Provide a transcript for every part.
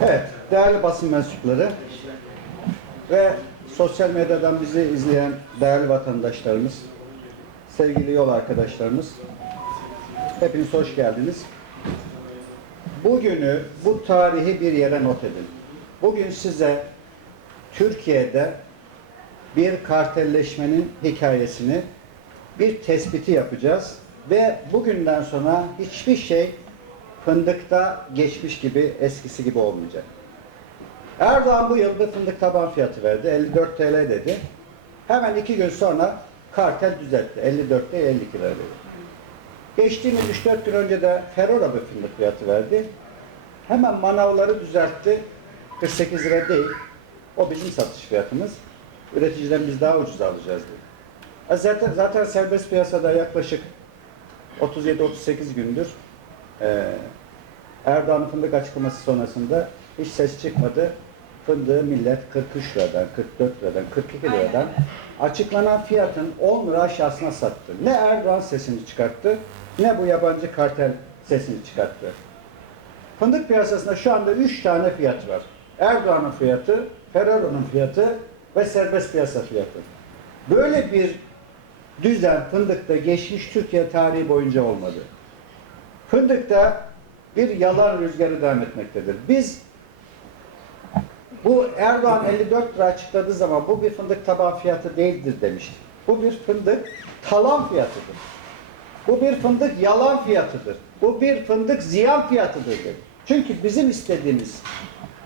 Evet, değerli basın mensupları ve sosyal medyadan bizi izleyen değerli vatandaşlarımız, sevgili yol arkadaşlarımız, hepiniz hoş geldiniz. Bugünü, bu tarihi bir yere not edin. Bugün size Türkiye'de bir kartelleşmenin hikayesini, bir tespiti yapacağız ve bugünden sonra hiçbir şey fındıkta geçmiş gibi, eskisi gibi olmayacak. Erdoğan bu yıl bir fındık taban fiyatı verdi. 54 TL dedi. Hemen iki gün sonra kartel düzeltti. 54'te 52 lira dedi. Geçtiğimiz 3-4 gün önce de Ferora bir fındık fiyatı verdi. Hemen manavları düzeltti. 48 lira değil. O bizim satış fiyatımız. Üreticiden biz daha ucuz alacağız dedi. Zaten, zaten serbest piyasada yaklaşık 37-38 gündür e, Erdoğan'ın fındık açıklaması sonrasında hiç ses çıkmadı. Fındığı millet 43 liradan, 44 liradan, 42 liradan açıklanan fiyatın 10 lira aşağısına sattı. Ne Erdoğan sesini çıkarttı, ne bu yabancı kartel sesini çıkarttı. Fındık piyasasında şu anda 3 tane fiyat var. Erdoğan'ın fiyatı, Ferrero'nun fiyatı ve serbest piyasa fiyatı. Böyle bir düzen fındıkta geçmiş Türkiye tarihi boyunca olmadı. Fındıkta bir yalan rüzgarı devam etmektedir. Biz bu Erdoğan 54 lira açıkladığı zaman bu bir fındık taban fiyatı değildir demişti. Bu bir fındık talan fiyatıdır. Bu bir fındık yalan fiyatıdır. Bu bir fındık ziyan fiyatıdır. Çünkü bizim istediğimiz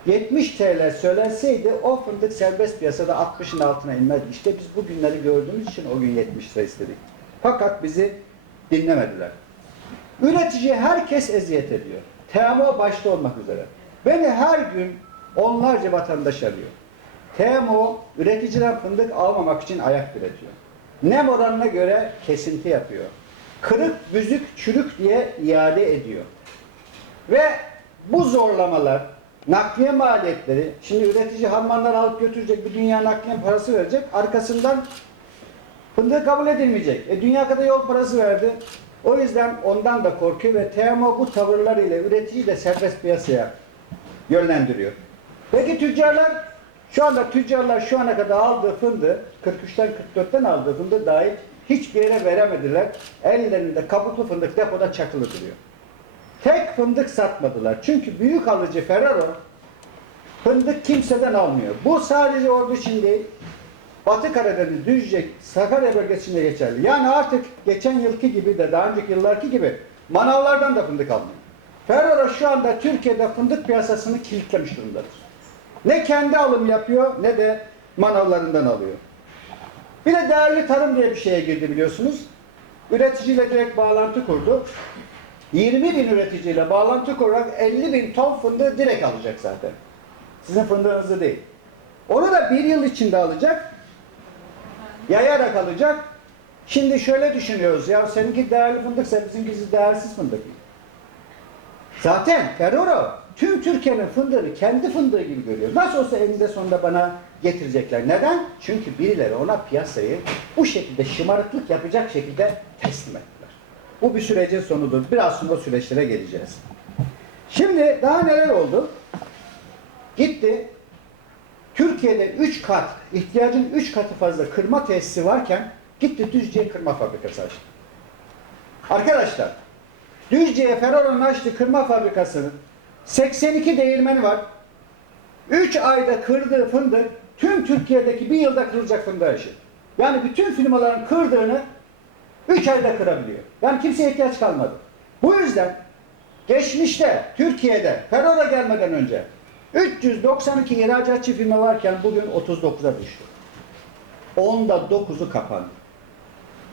70 TL söylenseydi o fındık serbest piyasada 60'ın altına inmezdi. İşte biz bu günleri gördüğümüz için o gün 70 lira istedik. Fakat bizi dinlemediler. Üretici herkes eziyet ediyor. TMO başta olmak üzere. Beni her gün onlarca vatandaş arıyor. TMO üreticiden fındık almamak için ayak diretiyor. Nem oranına göre kesinti yapıyor. Kırık, büzük, çürük diye iade ediyor. Ve bu zorlamalar, nakliye maliyetleri, şimdi üretici harmandan alıp götürecek, bir dünya nakliye parası verecek, arkasından fındık kabul edilmeyecek. E dünya kadar yol parası verdi. O yüzden ondan da korkuyor ve TMO bu tavırlarıyla üreticiyi de serbest piyasaya yönlendiriyor. Peki tüccarlar? Şu anda tüccarlar şu ana kadar aldığı fındığı, 43'ten 44'ten aldığı fındığı dahil hiçbir yere veremediler. Ellerinde kabuklu fındık depoda çakılı duruyor. Tek fındık satmadılar. Çünkü büyük alıcı Ferraro fındık kimseden almıyor. Bu sadece ordu için değil, Batı Karadeniz, Düzce, Sakarya bölgesinde geçerli. Yani artık geçen yılki gibi de daha önceki yıllarki gibi manavlardan da fındık almıyor. Ferraro şu anda Türkiye'de fındık piyasasını kilitlemiş durumdadır. Ne kendi alım yapıyor ne de manavlarından alıyor. Bir de değerli tarım diye bir şeye girdi biliyorsunuz. Üreticiyle direkt bağlantı kurdu. 20 bin üreticiyle bağlantı kurarak 50 bin ton fındığı direkt alacak zaten. Sizin fındığınızı değil. Onu da bir yıl içinde alacak. Yayarak alacak. Şimdi şöyle düşünüyoruz. Ya seninki değerli fındıksa bizimkisi değersiz fındık. Zaten Ferrero tüm Türkiye'nin fındığını kendi fındığı gibi görüyor. Nasıl olsa eninde sonunda bana getirecekler. Neden? Çünkü birileri ona piyasayı bu şekilde şımarıklık yapacak şekilde teslim ettiler. Bu bir sürecin sonudur. Biraz sonra süreçlere geleceğiz. Şimdi daha neler oldu? Gitti. Türkiye'de 3 kat, ihtiyacın 3 katı fazla kırma tesisi varken gitti Düzce'ye kırma fabrikası açtı. Arkadaşlar, Düzce'ye Ferro'nun açtığı kırma fabrikasının 82 değirmeni var. 3 ayda kırdığı fındık tüm Türkiye'deki bir yılda kırılacak fındığa eşit. Yani bütün firmaların kırdığını 3 ayda kırabiliyor. Yani kimseye ihtiyaç kalmadı. Bu yüzden geçmişte Türkiye'de Ferrora gelmeden önce 392 ihracatçı firma varken bugün 39'a düştü. Onda 9'u kapandı.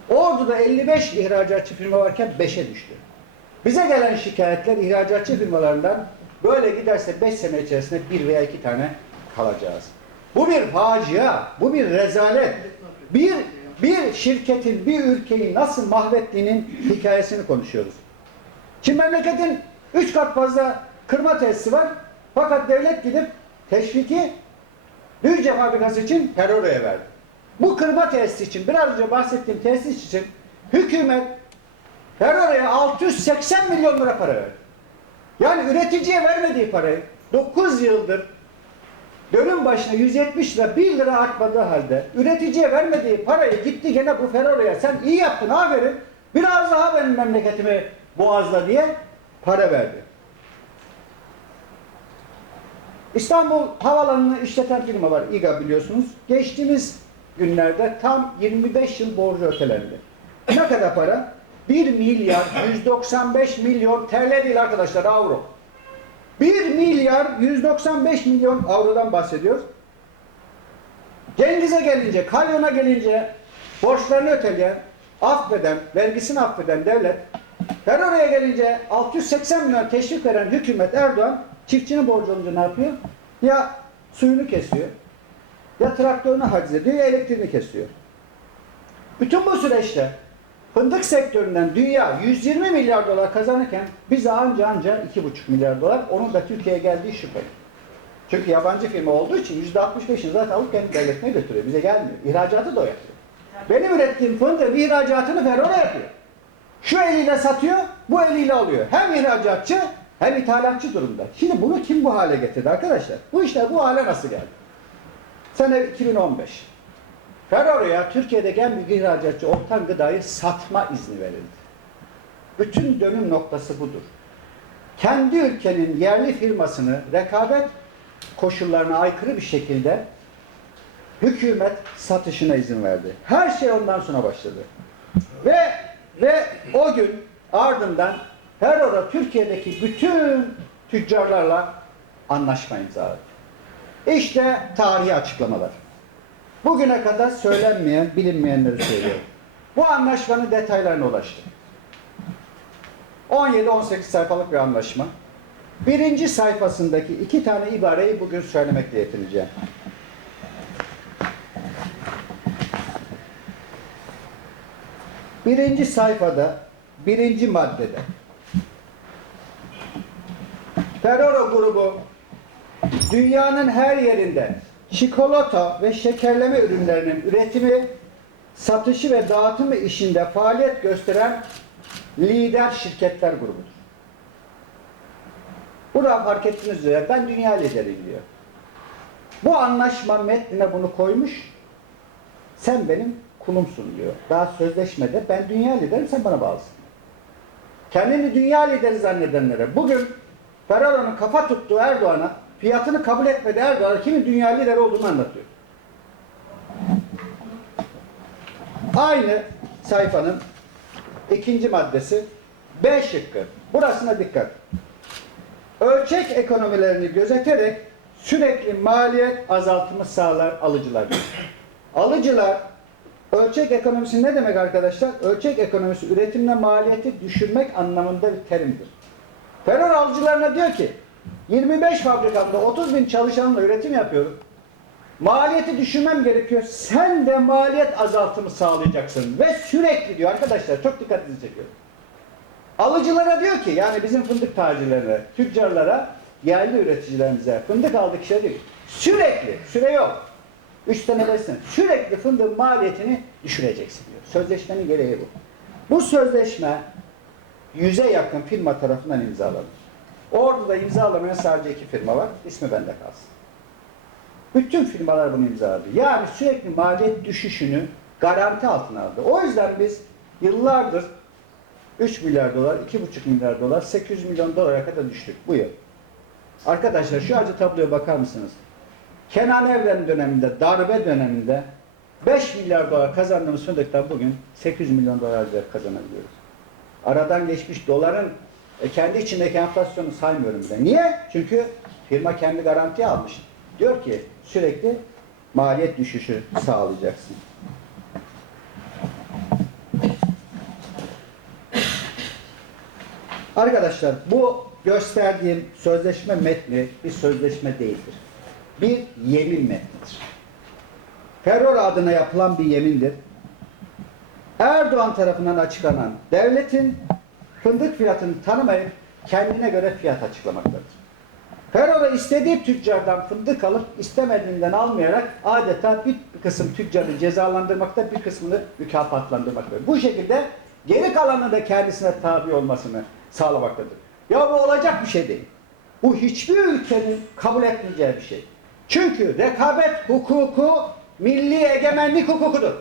Ordu'da 55 ihracatçı firma varken 5'e düştü. Bize gelen şikayetler ihracatçı firmalarından böyle giderse 5 sene içerisinde bir veya iki tane kalacağız. Bu bir facia, bu bir rezalet. Bir bir şirketin, bir ülkeyi nasıl mahvettiğinin hikayesini konuşuyoruz. Şimdi memleketin 3 kat fazla kırma tesisi var. Fakat devlet gidip teşviki Düzce fabrikası için Ferro'ya verdi. Bu kırma tesisi için, biraz önce bahsettiğim tesis için hükümet Her oraya 680 milyon lira para verdi. Yani üreticiye vermediği parayı 9 yıldır dönüm başına 170 lira 1 lira artmadığı halde üreticiye vermediği parayı gitti gene bu Ferro'ya sen iyi yaptın aferin biraz daha benim memleketimi boğazla diye para verdi. İstanbul Havalanı'nı işleten firma var İGA biliyorsunuz. Geçtiğimiz günlerde tam 25 yıl borcu ötelendi. Ne kadar para? 1 milyar 195 milyon TL değil arkadaşlar avro. 1 milyar 195 milyon avrodan bahsediyoruz. Cengiz'e gelince, Kalyon'a gelince borçlarını öteleyen, affeden, vergisini affeden devlet, Ferro'ya gelince 680 milyon teşvik veren hükümet Erdoğan çiftçinin borcu olunca ne yapıyor? Ya suyunu kesiyor, ya traktörünü haciz ediyor, ya elektriğini kesiyor. Bütün bu süreçte fındık sektöründen dünya 120 milyar dolar kazanırken bize anca anca 2,5 milyar dolar, onun da Türkiye'ye geldiği şüpheli. Çünkü yabancı firma olduğu için %65'ini zaten alıp kendi devletine götürüyor. Bize gelmiyor. İhracatı da o yapıyor. Benim ürettiğim fındığın ihracatını Ferrara yapıyor. Şu eliyle satıyor, bu eliyle alıyor. Hem ihracatçı hem ithalatçı durumda. Şimdi bunu kim bu hale getirdi arkadaşlar? Bu işler bu hale nasıl geldi? Sene 2015. Ferrara'ya Türkiye'deki en büyük ihracatçı ortan gıdayı satma izni verildi. Bütün dönüm noktası budur. Kendi ülkenin yerli firmasını rekabet koşullarına aykırı bir şekilde hükümet satışına izin verdi. Her şey ondan sonra başladı. Ve ve o gün ardından Ferrara Türkiye'deki bütün tüccarlarla anlaşma imzaladı. İşte tarihi açıklamalar. Bugüne kadar söylenmeyen, bilinmeyenleri söylüyorum. Bu anlaşmanın detaylarına ulaştı. 17-18 sayfalık bir anlaşma. Birinci sayfasındaki iki tane ibareyi bugün söylemekle yetineceğim. Birinci sayfada, birinci maddede Ferrero grubu dünyanın her yerinde çikolata ve şekerleme ürünlerinin üretimi, satışı ve dağıtımı işinde faaliyet gösteren lider şirketler grubudur. Burada fark ettiğiniz üzere ben dünya lideriyim diyor. Bu anlaşma metnine bunu koymuş. Sen benim kulumsun diyor. Daha sözleşmede ben dünya liderim sen bana bağlısın. Kendini dünya lideri zannedenlere bugün Ferraro'nun kafa tuttuğu Erdoğan'a fiyatını kabul etmedi Erdoğan'a kimin dünya lideri olduğunu anlatıyor. Aynı sayfanın ikinci maddesi B şıkkı. Burasına dikkat. Ölçek ekonomilerini gözeterek sürekli maliyet azaltımı sağlar alıcılar. Alıcılar ölçek ekonomisi ne demek arkadaşlar? Ölçek ekonomisi üretimle maliyeti düşürmek anlamında bir terimdir. Terör alıcılarına diyor ki 25 fabrikamda 30 bin çalışanla üretim yapıyorum. Maliyeti düşürmem gerekiyor. Sen de maliyet azaltımı sağlayacaksın. Ve sürekli diyor arkadaşlar çok dikkatinizi çekiyorum. Alıcılara diyor ki yani bizim fındık tacirlerine, tüccarlara, yerli üreticilerimize fındık aldık işte diyor. Sürekli, süre yok. 3 sene 5 sene. Sürekli fındığın maliyetini düşüreceksin diyor. Sözleşmenin gereği bu. Bu sözleşme yüze yakın firma tarafından imzalanır. Orada imzalamayan sadece iki firma var. İsmi bende kalsın. Bütün firmalar bunu imzaladı. Yani sürekli maliyet düşüşünü garanti altına aldı. O yüzden biz yıllardır 3 milyar dolar, 2,5 milyar dolar, 800 milyon dolara kadar düştük bu yıl. Arkadaşlar şu acı tabloya bakar mısınız? Kenan Evren döneminde, darbe döneminde 5 milyar dolar kazandığımız fındıktan bugün 800 milyon dolar kazanabiliyoruz. Aradan geçmiş doların e, kendi içindeki enflasyonu saymıyorum bile. Niye? Çünkü firma kendi garantiye almış. Diyor ki sürekli maliyet düşüşü sağlayacaksın. Arkadaşlar bu gösterdiğim sözleşme metni bir sözleşme değildir. Bir yemin metnidir. Terör adına yapılan bir yemindir. Erdoğan tarafından açıklanan devletin fındık fiyatını tanımayıp kendine göre fiyat açıklamaktadır. Ferrara istediği tüccardan fındık alıp istemediğinden almayarak adeta bir kısım tüccarı cezalandırmakta bir kısmını mükafatlandırmaktadır. Bu şekilde geri kalanı da kendisine tabi olmasını sağlamaktadır. Ya bu olacak bir şey değil. Bu hiçbir ülkenin kabul etmeyeceği bir şey. Çünkü rekabet hukuku milli egemenlik hukukudur.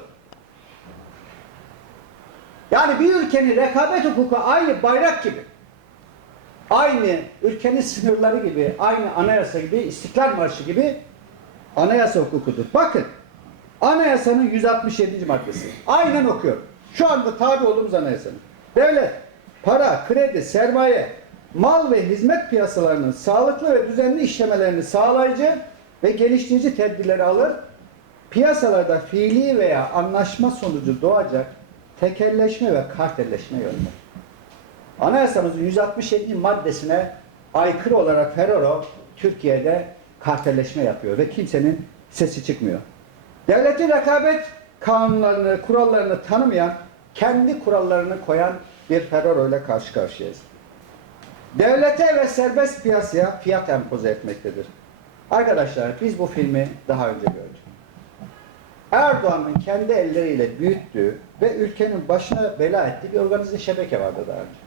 Yani bir ülkenin rekabet hukuku aynı bayrak gibi. Aynı ülkenin sınırları gibi, aynı anayasa gibi, İstiklal Marşı gibi anayasa hukukudur. Bakın, anayasanın 167. maddesi. Aynen okuyorum. Şu anda tabi olduğumuz anayasanın. Devlet, para, kredi, sermaye, mal ve hizmet piyasalarının sağlıklı ve düzenli işlemelerini sağlayıcı ve geliştirici tedbirleri alır. Piyasalarda fiili veya anlaşma sonucu doğacak tekelleşme ve kartelleşme yönler. Anayasamızın 167. maddesine aykırı olarak Ferrero Türkiye'de kartelleşme yapıyor ve kimsenin sesi çıkmıyor. Devletin rekabet kanunlarını, kurallarını tanımayan, kendi kurallarını koyan bir Ferrero ile karşı karşıyayız. Devlete ve serbest piyasaya fiyat empoze etmektedir. Arkadaşlar biz bu filmi daha önce gördük. Erdoğan'ın kendi elleriyle büyüttüğü ve ülkenin başına bela ettiği bir organize şebeke vardı daha önce.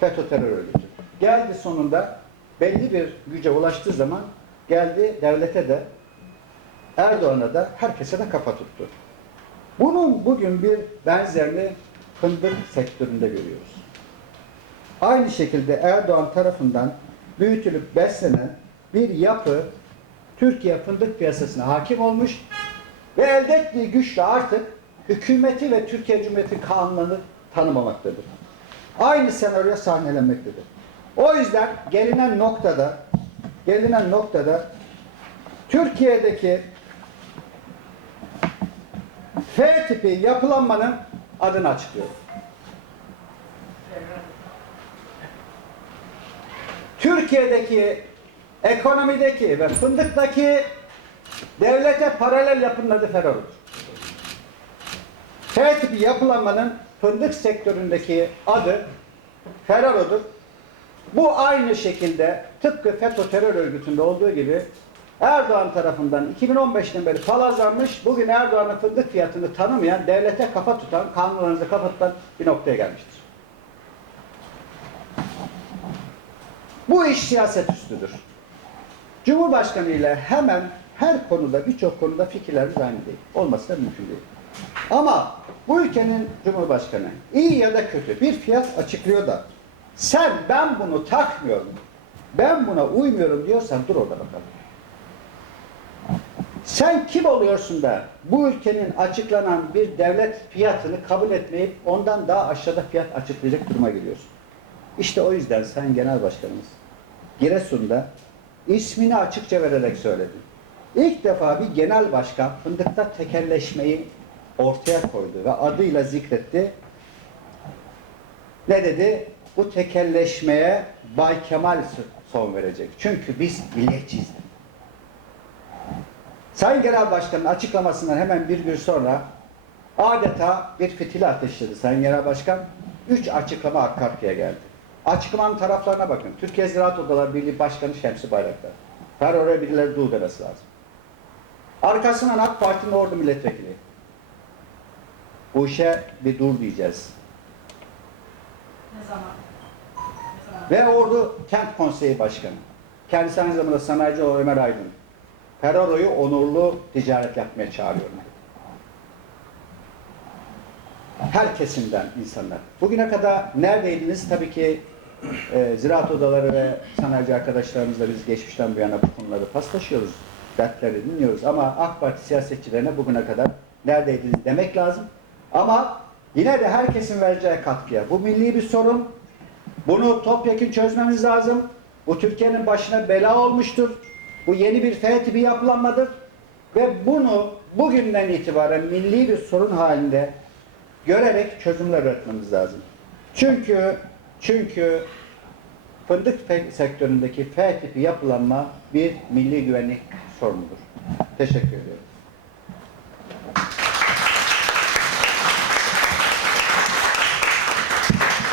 FETÖ terör örgütü. Geldi sonunda belli bir güce ulaştığı zaman geldi devlete de Erdoğan'a da herkese de kafa tuttu. Bunun bugün bir benzerini fındık sektöründe görüyoruz. Aynı şekilde Erdoğan tarafından büyütülüp beslenen bir yapı Türkiye fındık piyasasına hakim olmuş ve elde ettiği güçle artık hükümeti ve Türkiye Cumhuriyeti kanunlarını tanımamaktadır. Aynı senaryo sahnelenmektedir. O yüzden gelinen noktada gelinen noktada Türkiye'deki F tipi yapılanmanın adını açıklıyor. Türkiye'deki ekonomideki ve fındıktaki devlete paralel yapının adı Ferro'dur. F tipi yapılanmanın fındık sektöründeki adı Ferro'dur. Bu aynı şekilde tıpkı FETÖ terör örgütünde olduğu gibi Erdoğan tarafından 2015'ten beri palazlanmış, bugün Erdoğan'ın fındık fiyatını tanımayan, devlete kafa tutan, kanunlarınızı kafa tutan bir noktaya gelmiştir. Bu iş siyaset üstüdür. Cumhurbaşkanı ile hemen her konuda, birçok konuda fikirlerimiz aynı değil. Olması da mümkün değil. Ama bu ülkenin Cumhurbaşkanı iyi ya da kötü bir fiyat açıklıyor da sen ben bunu takmıyorum, ben buna uymuyorum diyorsan dur orada bakalım. Sen kim oluyorsun da bu ülkenin açıklanan bir devlet fiyatını kabul etmeyip ondan daha aşağıda fiyat açıklayacak duruma geliyorsun. İşte o yüzden sen genel başkanımız Giresun'da ismini açıkça vererek söyledin. İlk defa bir genel başkan fındıkta tekelleşmeyi ortaya koydu ve adıyla zikretti. Ne dedi? Bu tekelleşmeye Bay Kemal son verecek. Çünkü biz milliyetçiyiz. Sayın Genel Başkan'ın açıklamasından hemen bir gün sonra adeta bir fitili ateşledi Sayın Genel Başkan. Üç açıklama arka arkaya geldi. Açıklamanın taraflarına bakın. Türkiye Ziraat Odaları Birliği Başkanı Şemsi Bayraktar. Ferro'ya birileri dur demesi lazım. Arkasından AK Parti'nin ordu milletvekili. Bu işe bir dur diyeceğiz. Ne zaman? Ne zaman? Ve Ordu Kent Konseyi Başkanı. Kendisi aynı zamanda sanayici olan Ömer Aydın. Ferro'yu onurlu ticaret yapmaya çağırıyorum. Her kesimden insanlar. Bugüne kadar neredeydiniz? Tabii ki e, ziraat odaları ve sanayici arkadaşlarımızla biz geçmişten bu yana bu konuları paslaşıyoruz. Dertleri dinliyoruz. Ama AK Parti siyasetçilerine bugüne kadar neredeydiniz demek lazım. Ama yine de herkesin vereceği katkıya. Bu milli bir sorun. Bunu topyekun çözmemiz lazım. Bu Türkiye'nin başına bela olmuştur. Bu yeni bir F tipi yapılanmadır. Ve bunu bugünden itibaren milli bir sorun halinde görerek çözümler üretmemiz lazım. Çünkü çünkü fındık sektöründeki F tipi yapılanma bir milli güvenlik sorunudur. Teşekkür ediyorum.